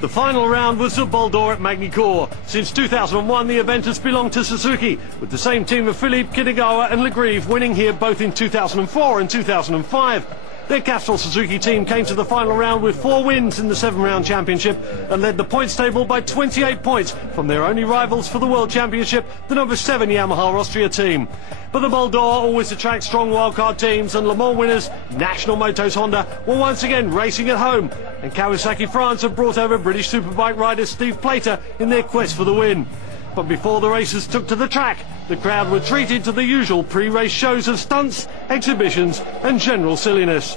The final round was at Bol d'Or at Magny-Cours. Since 2001, the event has belonged to Suzuki, with the same team of Philippe, Kitagawa and Legrive winning here both in 2004 and 2005. Their Castrol Suzuki team came to the final round with 4 wins in the 7-round championship and led the points table by 28 points from their only rivals for the World Championship, the number 7 Yamaha Austria team. But the Bol d'Or always attracts strong wildcard teams, and Le Mans winners National Motos Honda were once again racing at home, and Kawasaki France have brought over British Superbike rider Steve Plater in their quest for the win. But before the racers took to the track, the crowd were treated to the usual pre-race shows of stunts, exhibitions and general silliness.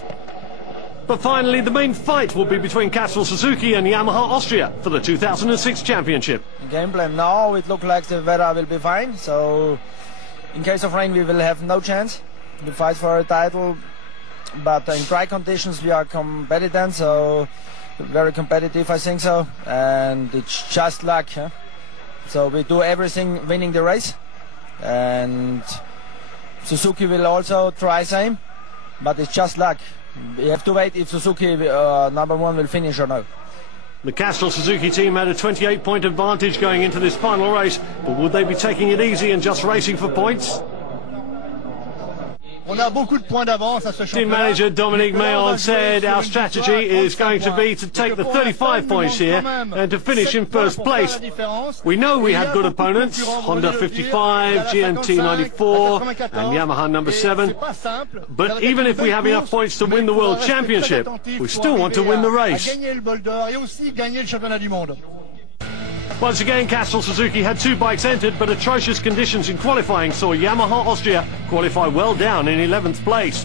But finally, the main fight will be between Castrol Suzuki and Yamaha Austria for the 2006 championship. Game plan now, it looks like the weather will be fine, so in case of rain we will have no chance to fight for a title. But in dry conditions we are competitive, so very competitive, I think so, and it's just luck. Huh? So we do everything winning the race, and Suzuki will also try same, but it's just luck. We have to wait if Suzuki number 1 will finish or not. The Castrol Suzuki team had a 28-point advantage going into this final race, but would they be taking it easy and just racing for points? Team manager Dominique Mayon said our strategy is going to be to take the 35 points here and to finish in first place. We know we have good opponents, Honda 55, GMT 94 and Yamaha number 7, but even if we have enough points to win the World Championship, we still want to win the race. Once again, Castrol Suzuki had 2 bikes entered, but atrocious conditions in qualifying saw Yamaha Austria qualify well down in 11th place.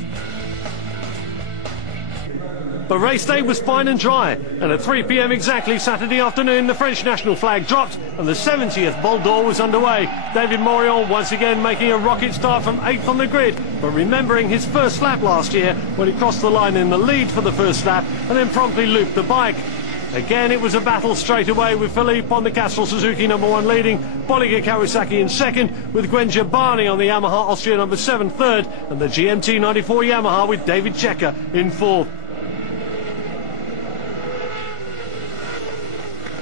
But race day was fine and dry, and at 3 p.m. exactly Saturday afternoon, the French national flag dropped and the 70th Bol d'Or was underway. David Morion once again making a rocket start from 8th on the grid, but remembering his first lap last year when he crossed the line in the lead for the first lap and then promptly looped the bike. Again, it was a battle straight away, with Philippe on the Castrol Suzuki number 1 leading, Bolliger Kawasaki in second, with Gwen Jabani on the Yamaha Austria number 7 third, and the GMT 94 Yamaha with David Checker in fourth.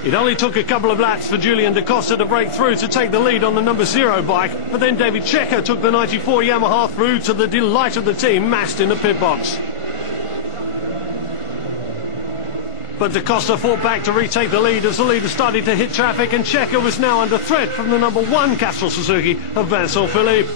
It only took a couple of laps for Julian da Costa to break through to take the lead on the number 0 bike, but then David Checker took the 94 Yamaha through, to the delight of the team massed in the pit box. But da Costa fought back to retake the lead as the leader started to hit traffic, and Checker was now under threat from the number 1 Castrol Suzuki of Vincent Philippe.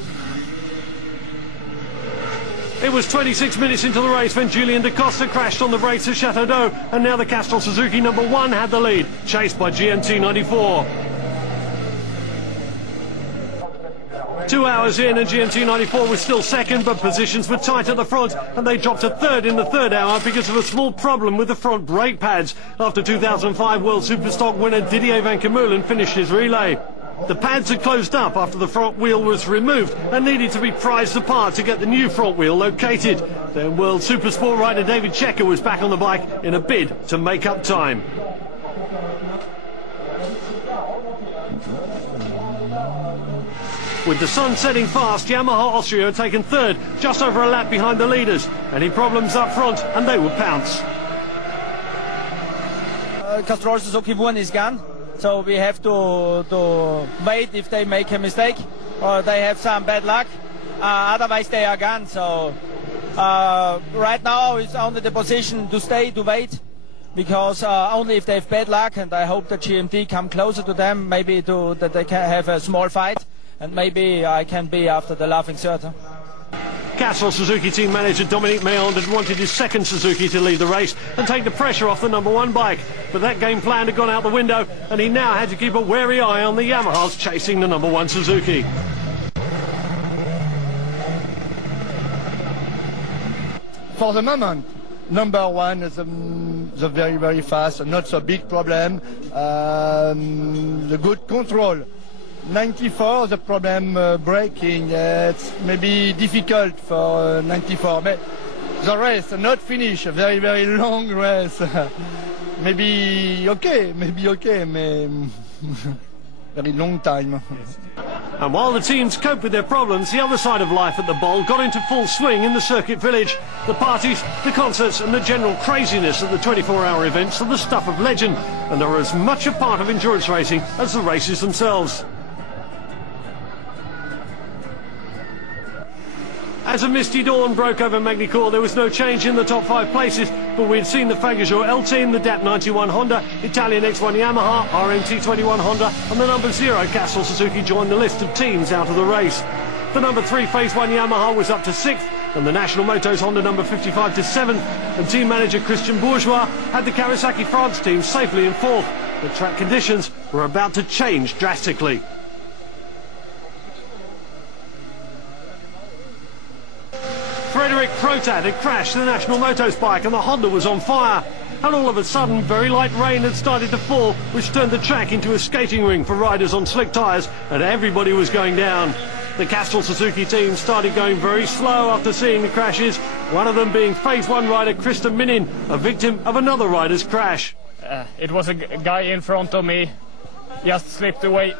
It was 26 minutes into the race when Julian da Costa crashed on the brakes at Chateau d'Eau, and now the Castrol Suzuki number 1 had the lead, chased by GMT 94. 2 hours in and GMT 94 was still second, but positions were tight at the front and they dropped to third in the third hour because of a small problem with the front brake pads after 2005 World Superstock winner Didier Van Kemulen finished his relay. The pads had closed up after the front wheel was removed and needed to be prized apart to get the new front wheel located. Then World Supersport rider David Checker was back on the bike in a bid to make up time. With the sun setting fast, Yamaha Austria had taken third, just over a lap behind the leaders. Any problems up front and they would pounce. Castrol Suzuki 1 is gone, so we have to wait if they make a mistake or they have some bad luck. Otherwise they are gone, so right now it's only the position to stay, to wait, because only if they have bad luck, and I hope that GMT come closer to them, maybe that they can have a small fight. And maybe I can be after the laughing third. Castrol Suzuki team manager Dominique Mayon had wanted his second Suzuki to lead the race and take the pressure off the number 1 bike, but that game plan had gone out the window and he now had to keep a wary eye on the Yamahas chasing the number 1 Suzuki. For the moment, number 1 is very, very fast, not so big problem. The good control. 94, the problem braking, it's maybe difficult for 94, but the race not finished, a very, very long race. maybe okay, very long time. Yes. And while the teams coped with their problems, the other side of life at the bowl got into full swing in the circuit village. The parties, the concerts and the general craziness of the 24-hour events are the stuff of legend and are as much a part of endurance racing as the races themselves. As a misty dawn broke over Magny-Cours, there was no change in the top 5 places, but we'd seen the Fagergeau L team, the DAP 91 Honda, Italian X1 Yamaha, RMT 21 Honda and the number 0 Castrol Suzuki joined the list of teams out of the race. The number 3 Phase 1 Yamaha was up to 6th and the National Motos Honda number 55 to 7th, and team manager Christian Bourgeois had the Kawasaki France team safely in 4th. The track conditions were about to change drastically. Frederick Protat had crashed the National Motos bike and the Honda was on fire. And all of a sudden, very light rain had started to fall, which turned the track into a skating ring for riders on slick tyres, and everybody was going down. The Castrol Suzuki team started going very slow after seeing the crashes, one of them being Phase 1 rider Krista Minin, a victim of another rider's crash. It was a guy in front of me, just slipped away.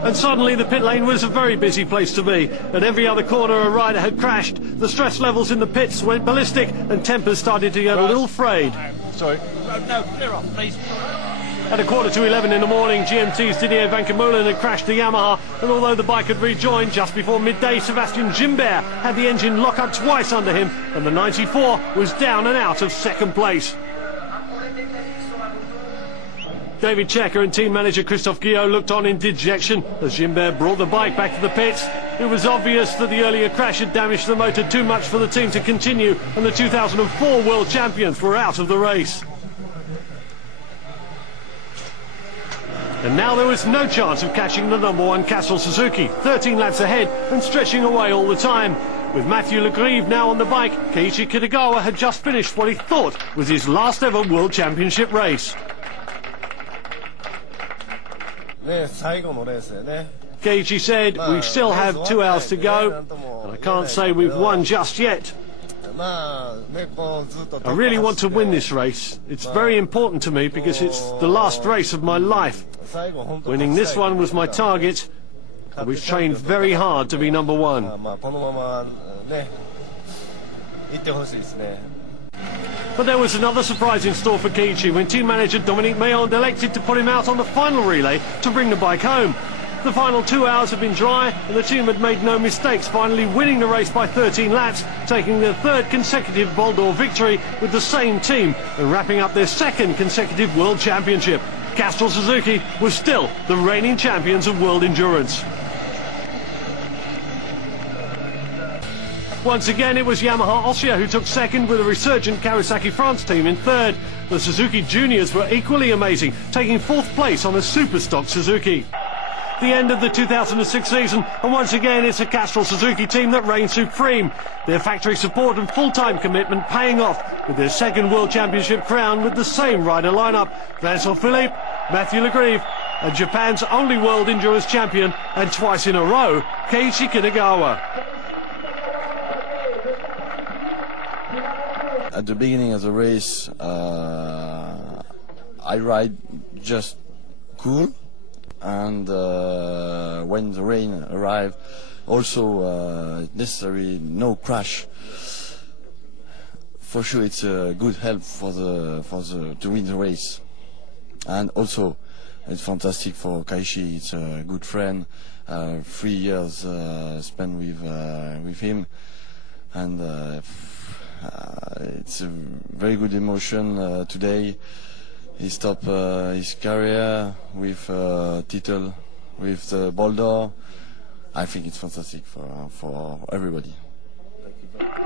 And suddenly the pit lane was a very busy place to be. At every other corner a rider had crashed. The stress levels in the pits went ballistic and tempers started to get a little frayed. Sorry. No, clear off, please. At 11:15 in the morning, GMT's Didier Van Kemolen had crashed the Yamaha, and although the bike had rejoined just before midday, Sebastian Gimbert had the engine lock up twice under him, and the 94 was down and out of 2nd place. David Checker and team manager Christophe Guillot looked on in dejection as Gimbert brought the bike back to the pits. It was obvious that the earlier crash had damaged the motor too much for the team to continue, and the 2004 world champions were out of the race. And now there was no chance of catching the number 1 Castrol Suzuki, 13 laps ahead and stretching away all the time. With Mathieu Legrive now on the bike, Keiichi Kitagawa had just finished what he thought was his last ever world championship race. Keiichi said, "We still have 2 hours to go, and I can't say we've won just yet. I really want to win this race. It's very important to me because it's the last race of my life. Winning this one was my target, and we've trained very hard to be number 1. But there was another surprise in store for Keiichi when team manager Dominique Mayonde elected to put him out on the final relay to bring the bike home. The final 2 hours had been dry and the team had made no mistakes, finally winning the race by 13 laps, taking their 3rd consecutive Bol d'Or victory with the same team and wrapping up their 2nd consecutive World Championship. Castrol Suzuki was still the reigning champions of world endurance. Once again, it was Yamaha Austria who took 2nd with a resurgent Kawasaki France team in 3rd. The Suzuki Juniors were equally amazing, taking 4th place on a super stock Suzuki. The end of the 2006 season, and once again it's a Castrol Suzuki team that reigns supreme. Their factory support and full-time commitment paying off with their 2nd World Championship crown with the same rider lineup: Vincent Philippe, Mathieu Legrive, and Japan's only world endurance champion, and twice in a row, Keiichi Kitagawa. At the beginning of the race, I ride just cool, and when the rain arrived, also necessary no crash. For sure, it's a good help to win the race, and also it's fantastic for Keiichi. It's a good friend. 3 years spent with him, and. It's a very good emotion today. He stopped his career with title, with the Bol d'Or. I think it's fantastic for everybody.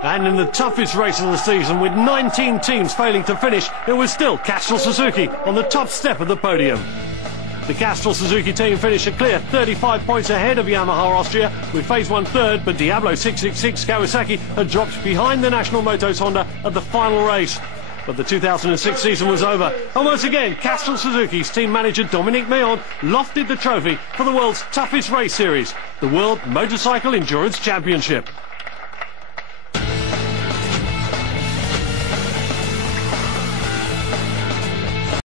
And in the toughest race of the season, with 19 teams failing to finish, it was still Castrol Suzuki on the top step of the podium. The Castrol Suzuki team finished a clear 35 points ahead of Yamaha Austria, with Phase 1 3rd, but Diablo 666 Kawasaki had dropped behind the National Motos Honda at the final race. But the 2006 season was over, and once again Castrol Suzuki's team manager Dominique Mayonde lofted the trophy for the world's toughest race series, the World Motorcycle Endurance Championship.